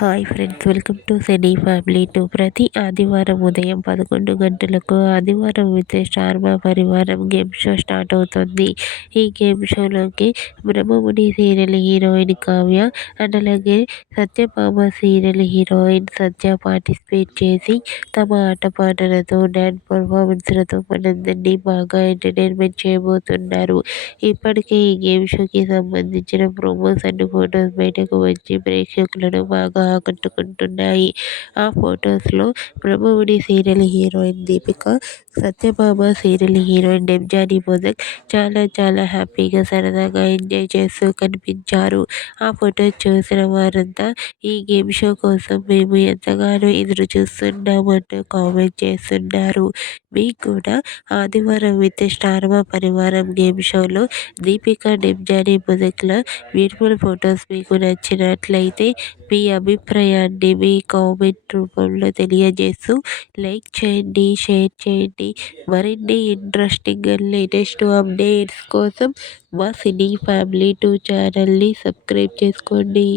Hi friends, welcome to cine family 2. ప్రతి ఆదివారం ఉదయం 11 గంటలకు ఆదివారం విత్ స్టార్ మా పరివారం గేమ్ షో స్టార్ట్ అవుతుంది. ఈ గేమ్ షోలోకి Brahmamudi serial heroine Kavya and అలాగే Satyabhama serial heroine Satya participate చేసి తమ ఆటపాటలతో డాన్స్ పర్ఫార్మెన్స్లతో మనందరినీ బాగా ఎంటర్టైన్మెంట్ చేయబోతున్నారు. ఇప్పటికే ఈ గేమ్ షోకి సంబంధించిన ప్రోమోస్ అండ్ ఫొటోస్ బయటకు వచ్చి ప్రేక్షకులను బాగా ఆకట్టుకుంటున్నాయి. ఆ ఫొటోస్లో Brahmamudi serial heroine Deepika, Satyabhama serial heroine Debjani Modak చాలా హ్యాపీగా సరదాగా ఎంజాయ్ చేస్తూ కనిపించారు. ఆ ఫొటోస్ చూసిన వారంతా ఈ గేమ్ షో కోసం మేము ఎంతగానో ఎదురు చూస్తున్నామంటూ కామెంట్ చేస్తున్నారు. మీకు కూడా ఆదివారం విత్ స్టార్ మా పరివారం గేమ్ షోలో దీపిక, డెబ్జానీ మొదక్ల బ్యూటిఫుల్ ఫొటోస్ మీకు నచ్చినట్లయితే మీ అభిప్రాయాన్ని మీ కామెంట్ రూపంలో తెలియజేస్తూ లైక్ చేయండి, షేర్ చేయండి. మరిన్ని ఇంట్రెస్టింగ్ అండ్ లేటెస్ట్ అప్డేట్స్ కోసం మా సినీ ఫ్యామిలీ 2 ఛానల్ని సబ్స్క్రైబ్ చేసుకోండి.